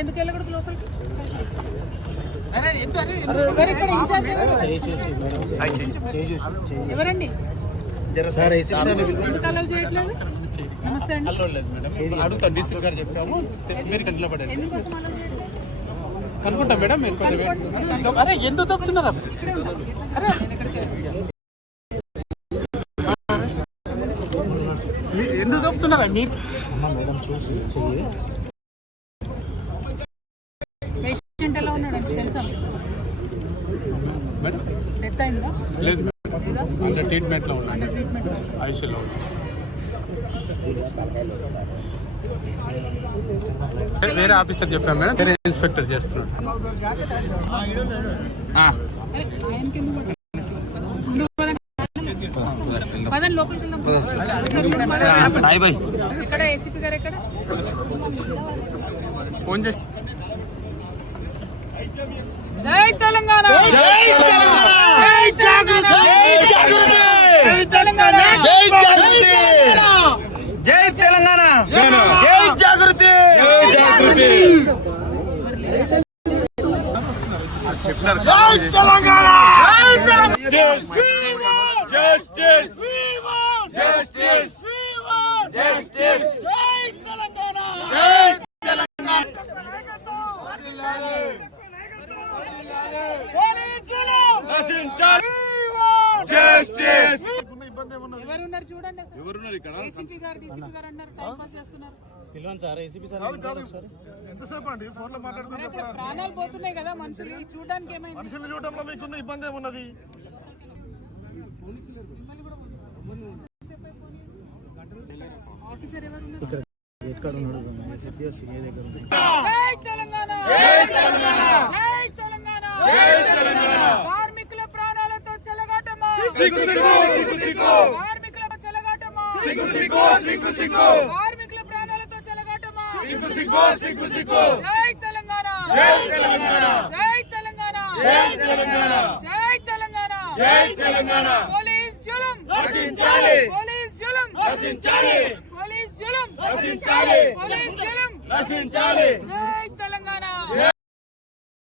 ఎందుకు వెళ్ళకూడదు లోపలికి? ఎవరండి ఎందుకు అలౌ చేయట్లేదు? నమస్తే అండి. అడుగుతా డీసీ గారు చెప్పాము, మీరు కంటిలో పడండి. ఎందుకోసం అలౌ చేయట్లేదు? కనుకుంటా మేడం. మీరు అరే ఎందుకు తప్పుతున్నారా? ఎందుకు తప్పుతున్నారా మీరు? పేషెంట్ ఎలా ఉన్నాడు తెలుసా? డెత్ అయిందా? లేదు అండర్ ట్రీట్మెంట్లో ఉన్నాడు, ఐసీయూలో ఉన్నాడు. వేరే ఆఫీసర్ చెప్పాము మేడం, వేరే ఇన్స్పెక్టర్ చేస్తున్నాడు. ఇక్కడ ఏసీపీ గారు ఎక్కడ? ఫోన్ చేసి జై తెలంగాణ, జై జాగృతి, జై తెలంగాణ, జై జాగృతి, జై తెలంగాణ, జై జాగృతి, జై జాగృతి. చెప్పినారు జై తెలంగాణ, జస్టిస్, జస్టిస్, జస్టిస్, జై తెలంగాణ, జై తెలంగాణ. ఎవరున్నారు చూడండి. ఎవరున్నారు ఇక్కడ? ఏసీపీ గారు, డీసీపీ గారు అన్నారు, టైం పాస్ చేస్తున్నారు. పిలవండి సార్, ఏసీపీ సార్. ఎంతసేపు అండి ఫోన్ లో మాట్లాడుకుంటే ప్రాణాలు పోతున్నాయి కదా మనుషులు. చూడడానికి ఏమైంది? మనుషులు చూడటంలో మీకున్న ఇబ్బంది ఏమున్నది? ఆఫీసర్ ఎవరున్నారు? ఎక్కడ ఉన్నాడు? ఏసీపీ సీఏ దగ్గర. జై తెలంగాణ, జై తెలంగాణ, జై తెలంగాణ, జై తెలంగాణ. కార్మికుల ప్రాణాలతో చెలగాటమా, సిగ్గు సిగ్గు, సిగ్గు సిగ్గు. కార్మికుల చెలగాటమా, సిగ్గు సిగ్గు, సిగ్గు సిగ్గు. కార్మికుల ప్రాణాలతో చెలగాటమా, సిగ్గు సిగ్గు, సిగ్గు సిగ్గు. జై తెలంగాణ, జై తెలంగాణ, జై తెలంగాణ, జై తెలంగాణ, జై తెలంగాణ, జై తెలంగాణ. పోలీస్ జులుం నశించాలి, పోలీస్ జులుం నశించాలి, పోలీస్ జులుం నశించాలి, పోలీస్ జులుం నశించాలి. జై